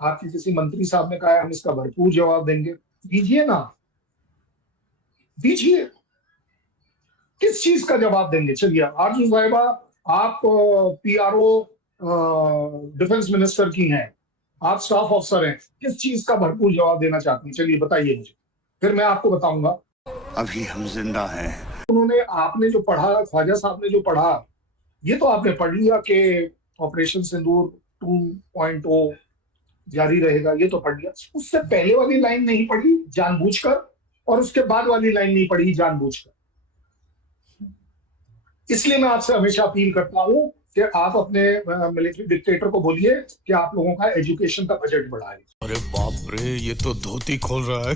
आपके किसी मंत्री साहब ने कहा है हम इसका भरपूर जवाब देंगे, दीजिए ना, दीजिए। किस चीज का जवाब देंगे? चलिए आरजू साहिबा, आप पीआरओ डिफेंस मिनिस्टर की हैं, आप स्टाफ ऑफिसर हैं, किस चीज का भरपूर जवाब देना चाहती हैं? चलिए बताइए मुझे, फिर मैं आपको बताऊंगा। अभी हम जिंदा हैं। उन्होंने, आपने जो पढ़ा, ख्वाजा साहब ने जो पढ़ा, ये तो आपने पढ़ लिया कि ऑपरेशन सिंदूर 2.0 जारी रहेगा, ये तो पढ़ लिया। उससे पहले वाली लाइन नहीं पढ़ी जानबूझकर, और उसके बाद वाली लाइन नहीं पढ़ी जानबूझकर। इसलिए मैं आपसे हमेशा अपील करता हूं कि आप अपने मिलिट्री डिक्टेटर को बोलिए कि आप लोगों का एजुकेशन का बजट बढ़ाए। अरे बाप रे, ये तो धोती खोल रहा है।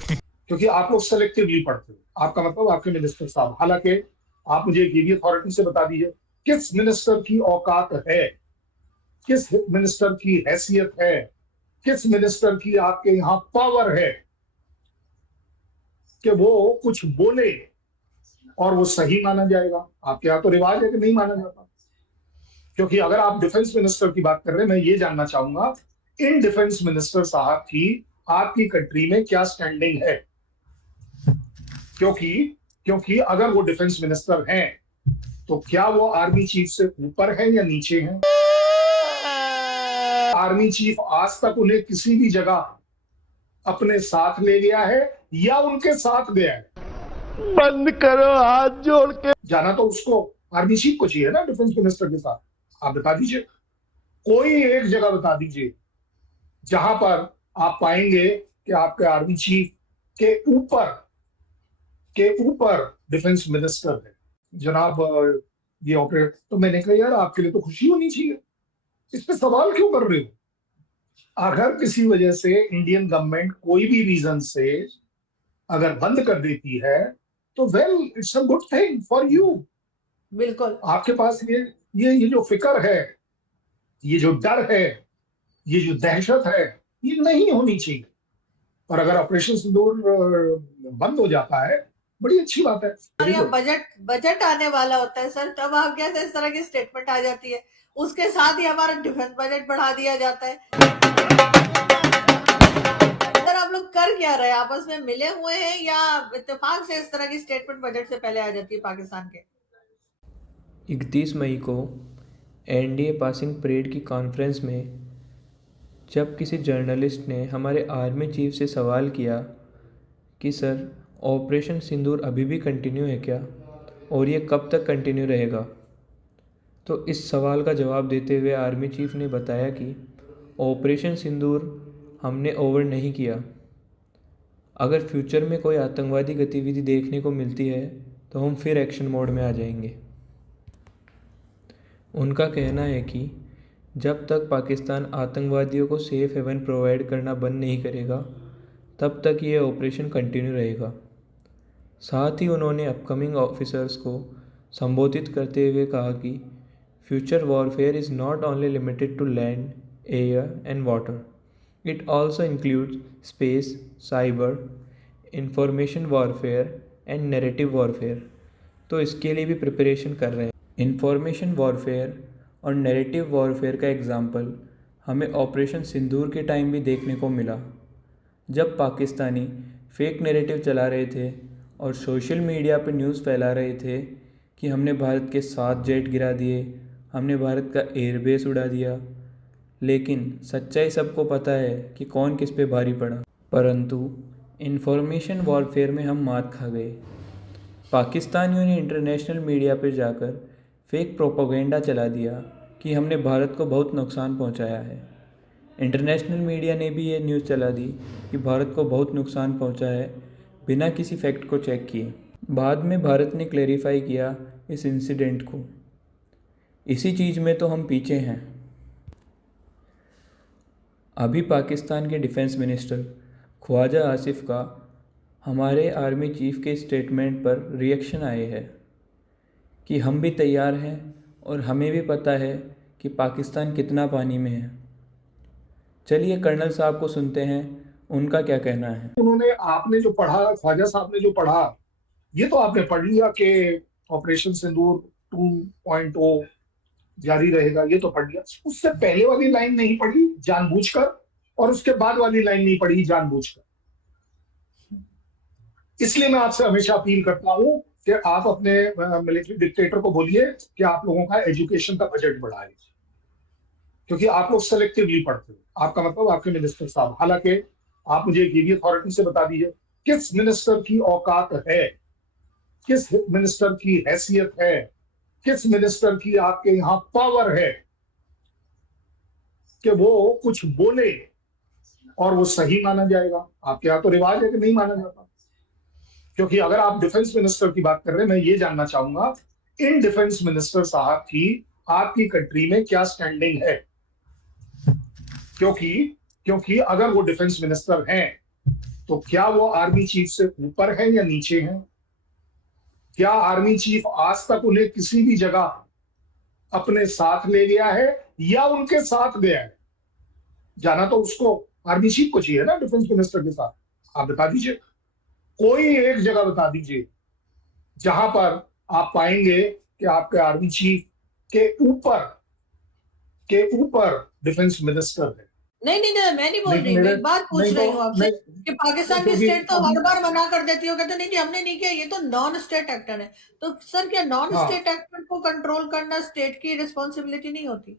क्योंकि आप लोग सेलेक्टिवली पढ़ते हो। आपका मतलब आपके मिनिस्टर साहब, हालांकि आप मुझे ये भी अथॉरिटी से बता दीजिए किस मिनिस्टर की औकात है, किस मिनिस्टर की हैसियत है, किस मिनिस्टर की आपके यहां पावर है कि वो कुछ बोले और वो सही माना जाएगा। आपके यहाँ तो रिवाज है कि नहीं माना जाता। क्योंकि अगर आप डिफेंस मिनिस्टर की बात कर रहे हैं, मैं ये जानना चाहूंगा इन डिफेंस मिनिस्टर साहब की आपकी कंट्री में क्या स्टैंडिंग है। क्योंकि क्योंकि अगर वो डिफेंस मिनिस्टर हैं तो क्या वो आर्मी चीफ से ऊपर है या नीचे हैं? आर्मी चीफ आज तक उन्हें किसी भी जगह अपने साथ ले गया है या उनके साथ गया है? बंद करो हाथ जोड़ के। जाना तो उसको आर्मी चीफ को चाहिए ना डिफेंस मिनिस्टर के साथ। आप बता दीजिए, कोई एक जगह बता दीजिए जहां पर आप पाएंगे कि आपके आर्मी चीफ के ऊपर डिफेंस मिनिस्टर है। जनाब ये ऑपरेट, तो मैंने कहा यार आपके लिए तो खुशी होनी चाहिए, इस पे सवाल क्यों कर रहे हो? अगर किसी वजह से इंडियन गवर्नमेंट कोई भी रीजन से अगर बंद कर देती है तो well it's a good thing for you. बिल्कुल। आपके पास ये जो फिक्र है, ये जो डर है, ये जो दहशत है, ये नहीं होनी चाहिए। और अगर ऑपरेशन सिंदूर बंद हो जाता है, बड़ी अच्छी बात है। और यहाँ बजट आने वाला होता है सर, तब आप कैसे इस तरह की स्टेटमेंट आ जाती है, उसके साथ ही हमारा डिफेंस बजट बढ़ा दिया जाता है। सर आप लोग कर क्या रहे हैं? आपस में मिले हुए हैं या इत्तेफाक से इस तरह की स्टेटमेंट बजट से पहले आ जाती है पाकिस्तान के? 31 मई को एनडीए पासिंग परेड की कॉन्फ्रेंस में जब किसी जर्नलिस्ट ने हमारे आर्मी चीफ से सवाल किया कि सर ऑपरेशन सिंदूर अभी भी कंटिन्यू है क्या और ये कब तक कंटिन्यू रहेगा, तो इस सवाल का जवाब देते हुए आर्मी चीफ ने बताया कि ऑपरेशन सिंदूर हमने ओवर नहीं किया। अगर फ्यूचर में कोई आतंकवादी गतिविधि देखने को मिलती है तो हम फिर एक्शन मोड में आ जाएंगे। उनका कहना है कि जब तक पाकिस्तान आतंकवादियों को सेफ हेवन प्रोवाइड करना बंद नहीं करेगा तब तक ये ऑपरेशन कंटिन्यू रहेगा। साथ ही उन्होंने अपकमिंग ऑफिसर्स को संबोधित करते हुए कहा कि future warfare is not only limited to land, air and water, it also includes space, cyber, information warfare and narrative warfare. तो इसके लिए भी प्रिपरेशन कर रहे हैं। इंफॉर्मेशन वॉरफेयर और नैरेटिव वॉरफेयर का एग्ज़ाम्पल हमें ऑपरेशन सिंदूर के टाइम भी देखने को मिला, जब पाकिस्तानी फेक नैरेटिव चला रहे थे और सोशल मीडिया पर न्यूज़ फैला रहे थे कि हमने भारत के 7 जेट गिरा दिए, हमने भारत का एयरबेस उड़ा दिया। लेकिन सच्चाई सबको पता है कि कौन किस पे भारी पड़ा। परंतु इंफॉर्मेशन वॉरफेयर में हम मात खा गए। पाकिस्तानियों ने इंटरनेशनल मीडिया पर जाकर फेक प्रोपेगेंडा चला दिया कि हमने भारत को बहुत नुकसान पहुंचाया है। इंटरनेशनल मीडिया ने भी ये न्यूज़ चला दी कि भारत को बहुत नुकसान पहुंचा है बिना किसी फैक्ट को चेक किए। बाद में भारत ने क्लेरिफाई किया इस इंसिडेंट को। इसी चीज़ में तो हम पीछे हैं। अभी पाकिस्तान के डिफेंस मिनिस्टर ख्वाजा आसिफ का हमारे आर्मी चीफ के स्टेटमेंट पर रिएक्शन आए हैं कि हम भी तैयार हैं और हमें भी पता है कि पाकिस्तान कितना पानी में है। चलिए कर्नल साहब को सुनते हैं, उनका क्या कहना है। उन्होंने, आपने जो पढ़ा, ख्वाजा साहब ने जो पढ़ा, ये तो आपने पढ़ लिया कि ऑपरेशन सिंदूर 2.0 जारी रहेगा, ये तो पढ़ लिया। उससे पहले वाली लाइन नहीं पढ़ी जानबूझकर, और उसके बाद वाली लाइन नहीं पढ़ी जानबूझकर। इसलिए मैं आपसे हमेशा अपील करता हूं कि आप अपने मिलिट्री डिक्टेटर को बोलिए कि आप लोगों का एजुकेशन का बजट बढ़ाए, क्योंकि आप लोग सेलेक्टिवली पढ़ते हो। आपका मतलब आपके मिनिस्टर साहब, हालांकि आप मुझे ये भी अथॉरिटी से बता दीजिए किस मिनिस्टर की औकात है, किस मिनिस्टर की हैसियत है, किस मिनिस्टर की आपके यहां पावर है कि वो कुछ बोले और वो सही माना जाएगा। आपके यहां तो रिवाज है कि नहीं माना जाता। क्योंकि अगर आप डिफेंस मिनिस्टर की बात कर रहे हैं, मैं ये जानना चाहूंगा इन डिफेंस मिनिस्टर साहब की आपकी कंट्री में क्या स्टैंडिंग है। क्योंकि अगर वो डिफेंस मिनिस्टर हैं तो क्या वो आर्मी चीफ से ऊपर है या नीचे हैं? क्या आर्मी चीफ आज तक उन्हें किसी भी जगह अपने साथ ले गया है या उनके साथ गया है? जाना तो उसको आर्मी चीफ को चाहिए ना डिफेंस मिनिस्टर के साथ। आप बता दीजिए, कोई एक जगह बता दीजिए जहां पर आप पाएंगे कि आपके आर्मी चीफ के ऊपर डिफेंस मिनिस्टर है। नहीं, मैं नहीं बोल रही, मैं एक बात पूछ रही हूँ आपसे कि पाकिस्तान की स्टेट तो हर बार मना कर देती हो, कहते नहीं जी हमने नहीं किया, ये तो नॉन स्टेट एक्टर है। तो सर क्या नॉन स्टेट एक्टर को कंट्रोल करना स्टेट की रिस्पॉन्सिबिलिटी नहीं होती?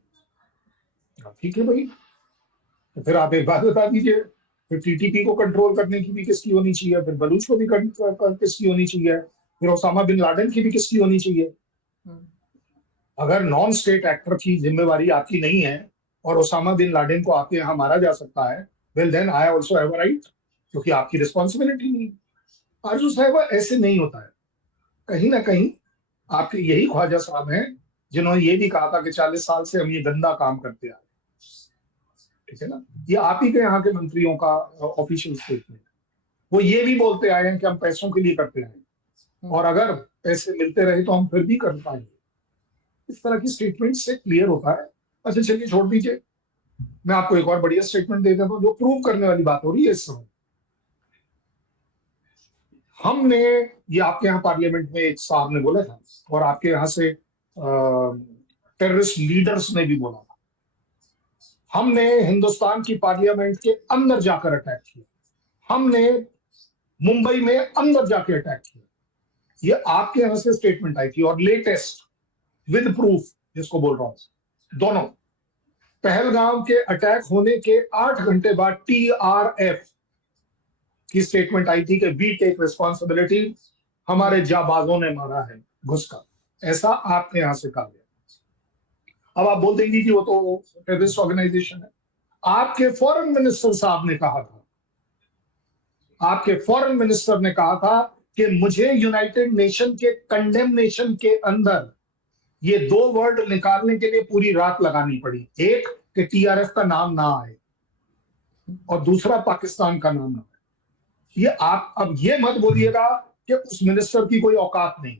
ठीक है भाई, तो फिर आप एक बात बता दीजिए, फिर टीटीपी को कंट्रोल करने की भी किसकी होनी चाहिए, फिर बलूच को भी किसकी होनी चाहिए, फिर ओसामा बिन लादेन की भी किसकी होनी चाहिए? अगर नॉन स्टेट एक्टर की जिम्मेवारी आपकी नहीं है और ओसामा बिन लादेन को आपके यहाँ मारा जा सकता है, well then I also have a right, क्योंकि आपकी रिस्पॉन्सिबिलिटी नहीं। आरजू साहब ऐसे नहीं होता है। कहीं ना कहीं आपके यही ख्वाजा साहब हैं जिन्होंने ये भी कहा था कि 40 साल से हम ये गंदा काम करते आए, ठीक है ना। ये आप ही के यहाँ के मंत्रियों का ऑफिशियल स्टेटमेंट। वो ये भी बोलते आए हैं कि हम पैसों के लिए करते हैं और अगर पैसे मिलते रहे तो हम फिर भी कर पाएंगे। इस तरह की स्टेटमेंट से क्लियर होता है। अच्छा चलिए छोड़ दीजिए, मैं आपको एक और बढ़िया स्टेटमेंट दे देता हूं जो प्रूव करने वाली बात हो रही है इस समय। हमने ये आपके यहाँ पार्लियामेंट में एक साहब ने बोला था और आपके यहाँ से टेररिस्ट लीडर्स ने भी बोला था, हमने हिंदुस्तान की पार्लियामेंट के अंदर जाकर अटैक किया, हमने मुंबई में अंदर जाकर अटैक किया। ये आपके यहाँ से स्टेटमेंट आई थी और लेटेस्ट विद प्रूफ जिसको बोल रहा हूं, दोनों पहलगाम के अटैक होने के 8 घंटे बाद TRF की स्टेटमेंट आई थी कि वी टेक रिस्पॉन्सिबिलिटी, हमारे जाबाजों ने मारा है घुसकर। ऐसा आपने यहां से कहा गया। अब आप बोल देंगे कि वो तो टेररिस्ट ऑर्गेनाइजेशन है। आपके फॉरेन मिनिस्टर साहब ने कहा था, आपके फॉरेन मिनिस्टर ने कहा था कि मुझे यूनाइटेड नेशन के कंडेमनेशन के अंदर ये 2 वर्ड निकालने के लिए पूरी रात लगानी पड़ी। एक कि TRF का नाम ना आए और दूसरा पाकिस्तान का नाम ना आए। ये आप अब ये मत बोलिएगा कि उस मिनिस्टर की कोई औकात नहीं।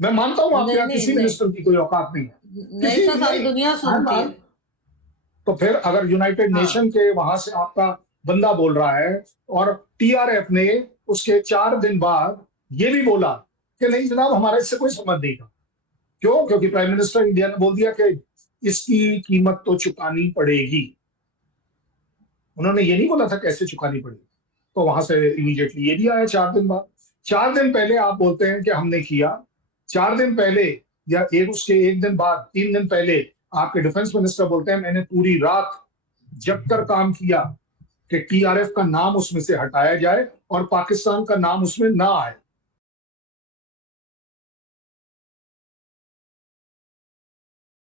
मैं मानता हूं आपके यहाँ किसी मिनिस्टर की कोई औकात नहीं है, सारी दुनिया सुनती है। तो फिर अगर यूनाइटेड नेशन के वहां से आपका बंदा बोल रहा है और TRF ने उसके 4 दिन बाद ये भी बोला कि नहीं जनाब हमारा इससे कोई संबंध नहीं था। क्यों? क्योंकि प्राइम मिनिस्टर इंडिया ने बोल दिया कि इसकी कीमत तो चुकानी पड़ेगी। उन्होंने ये नहीं बोला था कैसे चुकानी पड़ेगी। तो वहां से इमीडिएटली ये भी आया 4 दिन बाद। 4 दिन पहले आप बोलते हैं कि हमने किया, 4 दिन पहले या उसके 1 दिन बाद 3 दिन पहले आपके डिफेंस मिनिस्टर बोलते हैं मैंने पूरी रात जगकर काम किया कि TRF का नाम उसमें से हटाया जाए और पाकिस्तान का नाम उसमें ना आए।